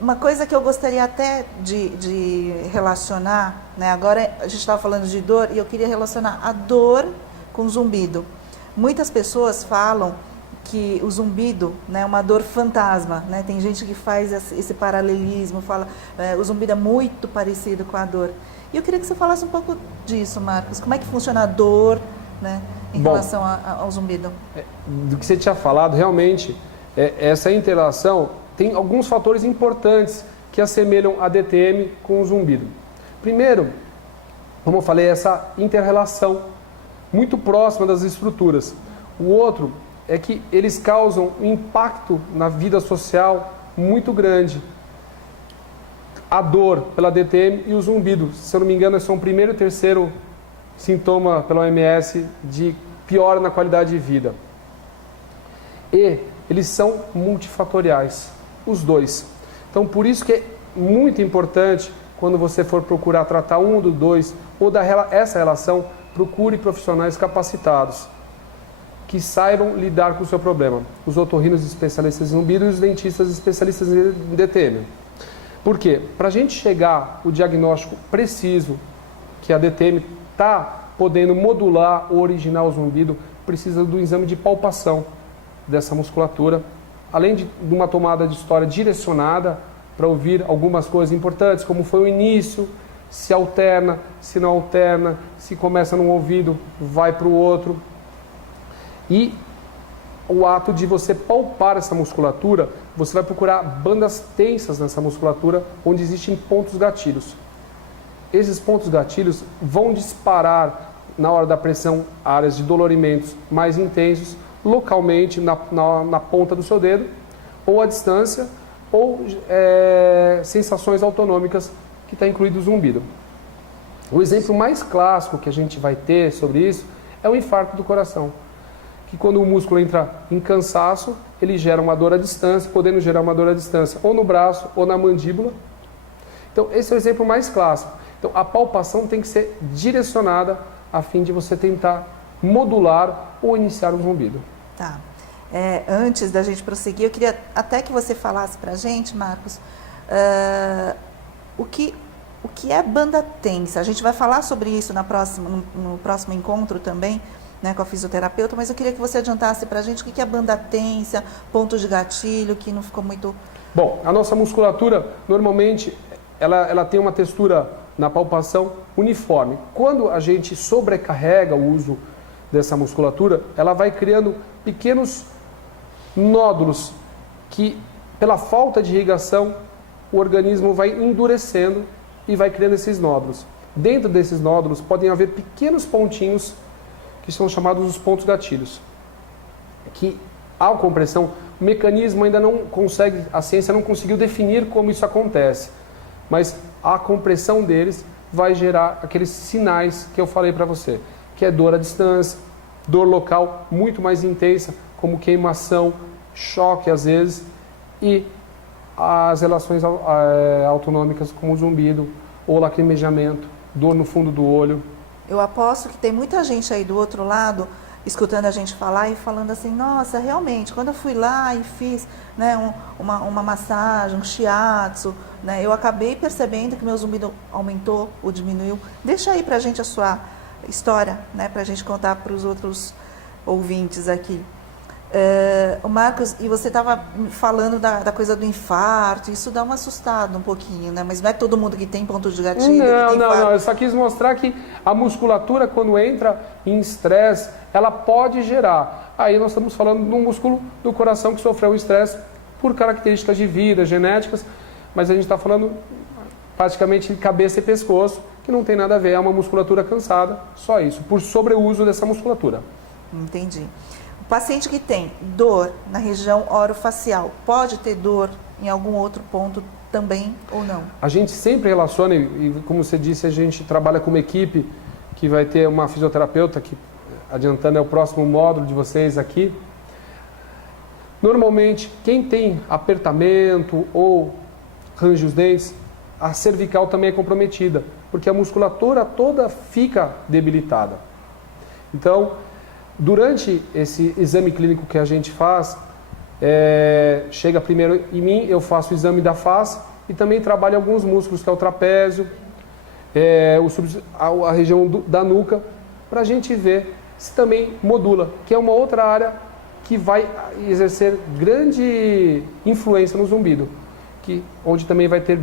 Uma coisa que eu gostaria até de relacionar, né? Agora a gente estava falando de dor e eu queria relacionar a dor com zumbido. Muitas pessoas falam que o zumbido, né, é uma dor fantasma, né? Tem gente que faz esse paralelismo, fala o zumbido é muito parecido com a dor. E eu queria que você falasse um pouco disso, Marcos. Como é que funciona a dor, né, em relação ao zumbido? Do que você tinha falado, realmente, essa interação tem alguns fatores importantes que assemelham a DTM com o zumbido. Primeiro, como eu falei, essa inter-relação muito próxima das estruturas. O outro é que eles causam um impacto na vida social muito grande. A dor pela DTM e o zumbido, se eu não me engano, são o primeiro e terceiro sintoma pela OMS de piora na qualidade de vida. E eles são multifatoriais, os dois. Então, por isso que é muito importante, quando você for procurar tratar um dos dois, ou essa relação, procure profissionais capacitados, que saibam lidar com o seu problema. Os otorrinos especialistas em zumbido e os dentistas especialistas em DTM. Por quê? Para a gente chegar ao diagnóstico preciso que a DTM está podendo modular ou originar o zumbido, precisa do exame de palpação dessa musculatura, além de uma tomada de história direcionada para ouvir algumas coisas importantes, como foi o início, se alterna, se não alterna, se começa num ouvido, vai para o outro. E o ato de você palpar essa musculatura, você vai procurar bandas tensas nessa musculatura, onde existem pontos gatilhos. Esses pontos gatilhos vão disparar, na hora da pressão, áreas de dolorimentos mais intensos, localmente na ponta do seu dedo, ou à distância, ou sensações autonômicas, que está incluído o zumbido. O exemplo mais clássico que a gente vai ter sobre isso é o infarto do coração, que quando o músculo entra em cansaço, ele gera uma dor à distância, podendo gerar uma dor à distância ou no braço ou na mandíbula. Então, esse é o exemplo mais clássico. Então, a palpação tem que ser direcionada a fim de você tentar modular ou iniciar um zumbido. Tá. Antes da gente prosseguir, eu queria até que você falasse para a gente, Marcos, o que é banda tensa. A gente vai falar sobre isso no próximo encontro também, né, com a fisioterapeuta, mas eu queria que você adiantasse para a gente o que é banda tensa, pontos de gatilho, que não ficou muito... Bom, a nossa musculatura, normalmente, ela tem uma textura na palpação uniforme. Quando a gente sobrecarrega o uso dessa musculatura, ela vai criando pequenos nódulos que, pela falta de irrigação, o organismo vai endurecendo e vai criando esses nódulos. Dentro desses nódulos podem haver pequenos pontinhos que são chamados os pontos gatilhos, que ao compressão, o mecanismo ainda não consegue, a ciência não conseguiu definir como isso acontece, mas a compressão deles vai gerar aqueles sinais que eu falei para você, que é dor à distância, dor local muito mais intensa, como queimação, choque às vezes, e as relações autonômicas como zumbido ou lacrimejamento, dor no fundo do olho. Eu aposto que tem muita gente aí do outro lado escutando a gente falar e falando assim, nossa, realmente, quando eu fui lá e fiz, né, uma massagem, um shiatsu, né, eu acabei percebendo que meu zumbido aumentou ou diminuiu. Deixa aí pra gente a sua história, né, pra gente contar para os outros ouvintes aqui. O Marcos, e você estava falando da coisa do infarto, isso dá uma assustada um pouquinho, né? Mas não é todo mundo que tem ponto de gatilho. Não, eu só quis mostrar que a musculatura, quando entra em estresse, ela pode gerar. Aí nós estamos falando de um músculo do coração que sofreu estresse por características de vida, genéticas, mas a gente está falando praticamente de cabeça e pescoço, que não tem nada a ver, é uma musculatura cansada, só isso, por sobreuso dessa musculatura. Entendi. Paciente que tem dor na região orofacial, pode ter dor em algum outro ponto também ou não? A gente sempre relaciona, e como você disse, a gente trabalha com uma equipe que vai ter uma fisioterapeuta, que adiantando é o próximo módulo de vocês aqui. Normalmente, quem tem apertamento ou range os dentes, a cervical também é comprometida, porque a musculatura toda fica debilitada. Então, durante esse exame clínico que a gente faz, chega primeiro em mim, eu faço o exame da face e também trabalho alguns músculos, que é o trapézio, a região da nuca, para a gente ver se também modula, que é uma outra área que vai exercer grande influência no zumbido, onde também vai ter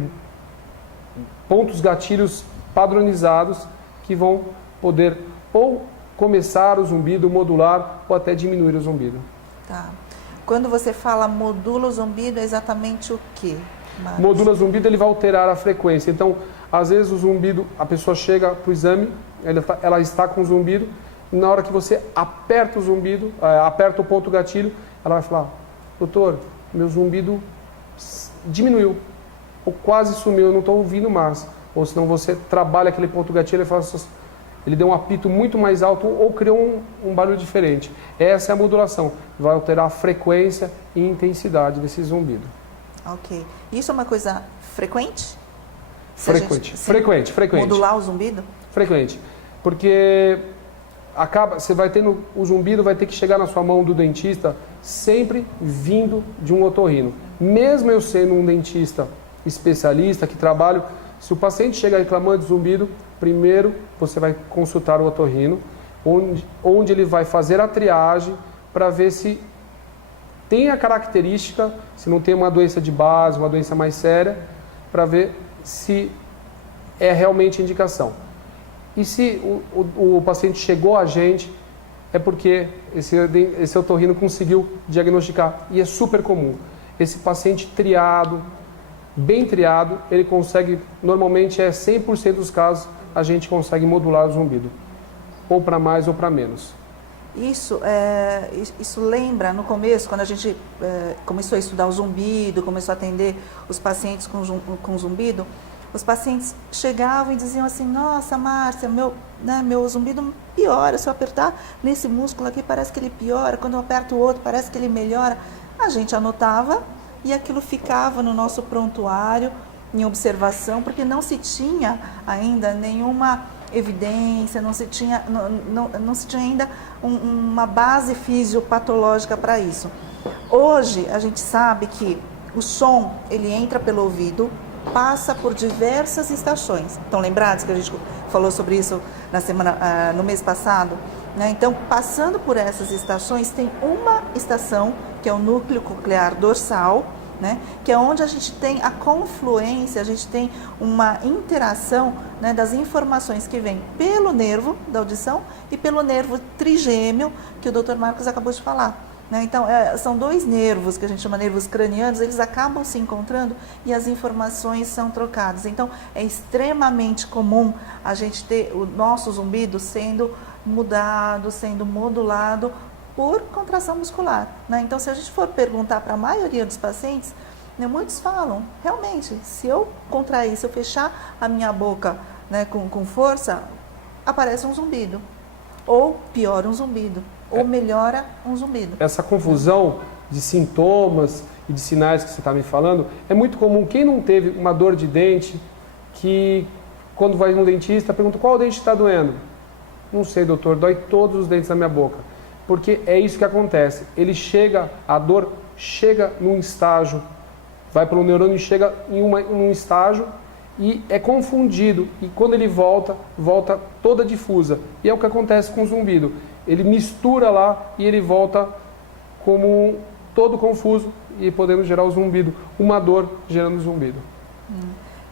pontos gatilhos padronizados que vão poder ou começar o zumbido, modular ou até diminuir o zumbido. Tá. Quando você fala modula o zumbido, é exatamente o quê, Marcos? Modula o zumbido, ele vai alterar a frequência. Então, às vezes o zumbido, a pessoa chega para o exame, ela está com zumbido, e na hora que você aperta o zumbido, aperta o ponto gatilho, ela vai falar: doutor, meu zumbido diminuiu, ou quase sumiu, eu não estou ouvindo mais. Ou senão você trabalha aquele ponto gatilho e fala: ele deu um apito muito mais alto ou criou um barulho diferente. Essa é a modulação, vai alterar a frequência e intensidade desse zumbido. Ok. Isso é uma coisa frequente? Frequente. Modular o zumbido? Frequente. Porque você vai tendo, o zumbido vai ter que chegar na sua mão do dentista sempre vindo de um otorrino. Mesmo eu sendo um dentista especialista que trabalho, se o paciente chega reclamando de zumbido, primeiro você vai consultar o otorrino, onde ele vai fazer a triagem para ver se tem a característica, se não tem uma doença de base, uma doença mais séria, para ver se é realmente indicação. E se o paciente chegou a gente, é porque esse otorrino conseguiu diagnosticar, e é super comum. Esse paciente triado, bem triado, ele consegue, normalmente 100% dos casos, a gente consegue modular o zumbido, ou para mais ou para menos. Isso lembra, no começo, quando a gente começou a estudar o zumbido, começou a atender os pacientes com zumbido, os pacientes chegavam e diziam assim: nossa, Márcia, meu zumbido piora, se eu apertar nesse músculo aqui parece que ele piora, quando eu aperto o outro parece que ele melhora. A gente anotava e aquilo ficava no nosso prontuário, em observação, porque não se tinha ainda nenhuma evidência, não se tinha ainda uma base fisiopatológica para isso. Hoje a gente sabe que o som, ele entra pelo ouvido, passa por diversas estações. Estão lembrados que a gente falou sobre isso no mês passado? Né? Então, passando por essas estações, tem uma estação, que é o núcleo coclear dorsal, né? Que é onde a gente tem a confluência, a gente tem uma interação, né, das informações que vêm pelo nervo da audição e pelo nervo trigêmeo, que o Dr. Marcos acabou de falar. Né? Então, são dois nervos, que a gente chama nervos cranianos, eles acabam se encontrando e as informações são trocadas. Então, é extremamente comum a gente ter o nosso zumbido sendo mudado, sendo modulado por contração muscular. Né? Então, se a gente for perguntar para a maioria dos pacientes, né, muitos falam: realmente, se eu contrair, se eu fechar a minha boca, né, com força, aparece um zumbido, ou piora um zumbido, ou melhora um zumbido. Essa confusão de sintomas e de sinais que você está me falando é muito comum. Quem não teve uma dor de dente, que quando vai no dentista, pergunta: qual dente está doendo? Não sei, doutor, dói todos os dentes da minha boca. Porque é isso que acontece. A dor chega num estágio, vai pelo neurônio e chega em um estágio e é confundido. E quando ele volta toda difusa. E é o que acontece com o zumbido. Ele mistura lá e ele volta como todo confuso e podendo gerar o zumbido. Uma dor gerando zumbido.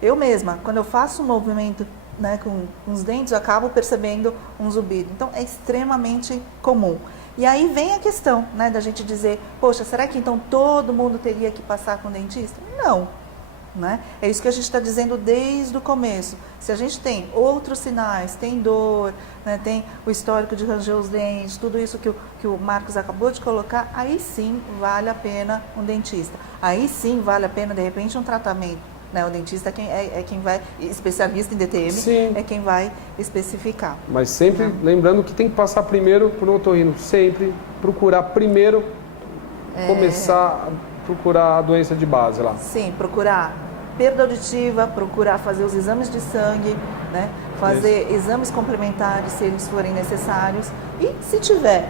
Eu mesma, quando eu faço um movimento, né, com os dentes, eu acabo percebendo um zumbido. Então, é extremamente comum. E aí vem a questão, né, da gente dizer: poxa, será que então todo mundo teria que passar com o dentista? Não. Né? É isso que a gente está dizendo desde o começo. Se a gente tem outros sinais, tem dor, né, tem o histórico de ranger os dentes, tudo isso que o Marcos acabou de colocar, aí sim vale a pena um dentista. Aí sim vale a pena, de repente, um tratamento. Né? O dentista é quem vai, especialista em DTM, sim, é quem vai especificar. Mas sempre lembrando que tem que passar primeiro por um otorrino. Sempre procurar primeiro começar a procurar a doença de base lá. Sim, procurar perda auditiva, procurar fazer os exames de sangue, né? Fazer exames complementares se eles forem necessários. E se tiver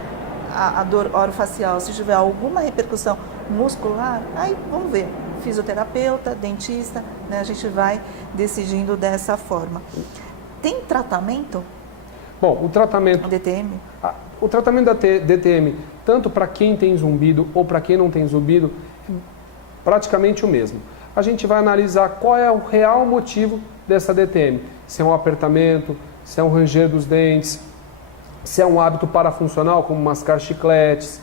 a dor orofacial, se tiver alguma repercussão muscular, aí vamos ver, fisioterapeuta, dentista, né? A gente vai decidindo dessa forma. Tem tratamento? Bom, o tratamento DTM? O tratamento da DTM, tanto para quem tem zumbido ou para quem não tem zumbido, é praticamente o mesmo. A gente vai analisar qual é o real motivo dessa DTM. Se é um apertamento, se é um ranger dos dentes, se é um hábito parafuncional, como mascar chicletes,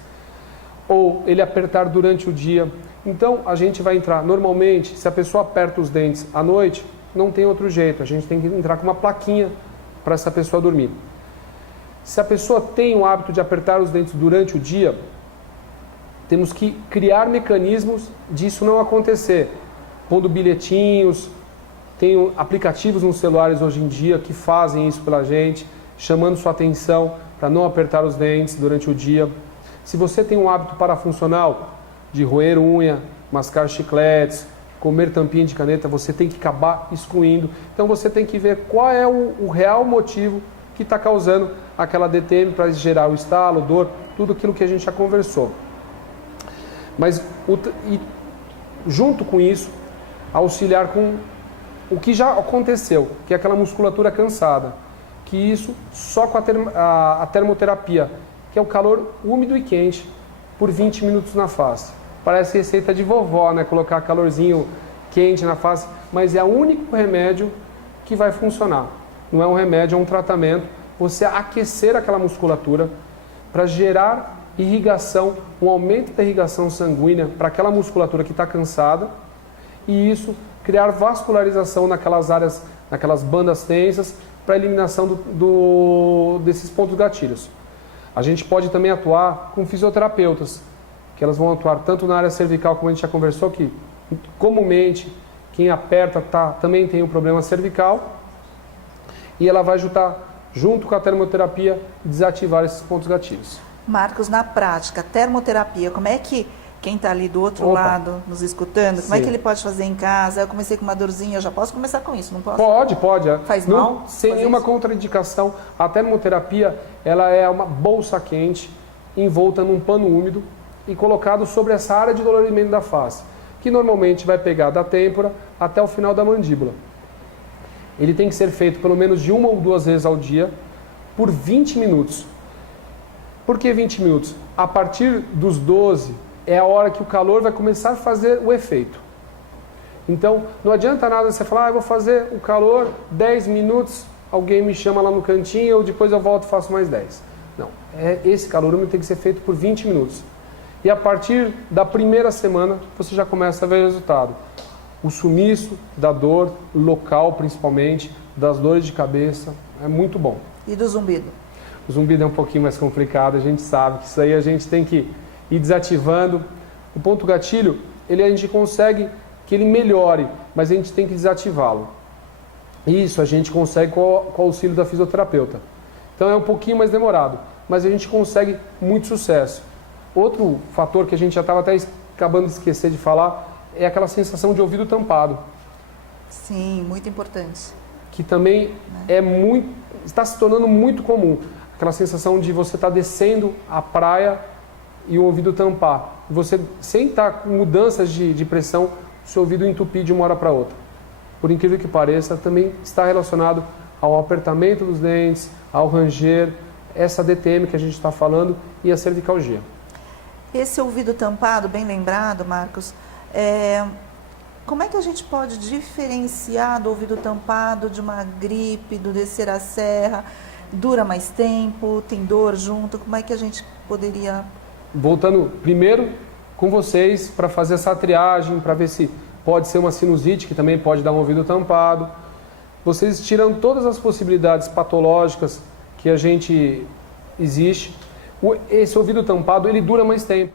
ou ele apertar durante o dia. Então, a gente vai entrar, normalmente, se a pessoa aperta os dentes à noite, não tem outro jeito, a gente tem que entrar com uma plaquinha para essa pessoa dormir. Se a pessoa tem o hábito de apertar os dentes durante o dia, temos que criar mecanismos disso não acontecer, pondo bilhetinhos, tem aplicativos nos celulares hoje em dia que fazem isso pela gente, chamando sua atenção para não apertar os dentes durante o dia. Se você tem um hábito parafuncional de roer unha, mascar chicletes, comer tampinha de caneta, você tem que acabar excluindo. Então você tem que ver qual é o real motivo que está causando aquela DTM para gerar o estalo, dor, tudo aquilo que a gente já conversou. Mas junto com isso, auxiliar com o que já aconteceu, que é aquela musculatura cansada, que isso só com a termoterapia, que é o calor úmido e quente por 20 minutos na face. Parece receita de vovó, né? Colocar calorzinho quente na face, mas é o único remédio que vai funcionar. Não é um remédio, é um tratamento. Você aquecer aquela musculatura para gerar irrigação, um aumento da irrigação sanguínea para aquela musculatura que está cansada e isso criar vascularização naquelas áreas, naquelas bandas tensas para eliminação desses pontos gatilhos. A gente pode também atuar com fisioterapeutas, que elas vão atuar tanto na área cervical, como a gente já conversou, que comumente quem aperta também tem um problema cervical, e ela vai ajudar, junto com a termoterapia, desativar esses pontos gatilhos. Marcos, na prática, termoterapia, como é que quem está ali do outro lado nos escutando, como é que ele pode fazer em casa? Eu comecei com uma dorzinha, eu já posso começar com isso, não posso? Pode. Faz mal? Sem nenhuma contraindicação. A termoterapia, ela é uma bolsa quente envolta num pano úmido e colocado sobre essa área de dolorimento da face, que normalmente vai pegar da têmpora até o final da mandíbula. Ele tem que ser feito pelo menos de 1 ou 2 vezes ao dia, por 20 minutos. Por que 20 minutos? A partir dos 12 é a hora que o calor vai começar a fazer o efeito. Então, não adianta nada você falar, eu vou fazer o calor 10 minutos, alguém me chama lá no cantinho, ou depois eu volto e faço mais 10. Não, esse calor úmido tem que ser feito por 20 minutos. E a partir da primeira semana, você já começa a ver o resultado. O sumiço da dor local, principalmente, das dores de cabeça, é muito bom. E do zumbido? O zumbido é um pouquinho mais complicado, a gente sabe que isso aí a gente tem que ir desativando. O ponto gatilho, a gente consegue que ele melhore, mas a gente tem que desativá-lo. Isso a gente consegue com o auxílio da fisioterapeuta. Então é um pouquinho mais demorado, mas a gente consegue muito sucesso. Outro fator que a gente já estava até acabando de esquecer de falar é aquela sensação de ouvido tampado. Sim, muito importante. Que também está se tornando muito comum. Aquela sensação de você estar descendo a praia e o ouvido tampar. Você, sem estar com mudanças de pressão, o seu ouvido entupir de uma hora para outra. Por incrível que pareça, também está relacionado ao apertamento dos dentes, ao ranger, essa DTM que a gente está falando e a cervicalgia. Esse ouvido tampado, bem lembrado, Marcos, como é que a gente pode diferenciar do ouvido tampado de uma gripe, do descer a serra? Dura mais tempo? Tem dor junto? Como é que a gente poderia... Voltando primeiro com vocês para fazer essa triagem, para ver se pode ser uma sinusite, que também pode dar um ouvido tampado. Vocês tiram todas as possibilidades patológicas que a gente existe. Esse ouvido tampado, ele dura mais tempo.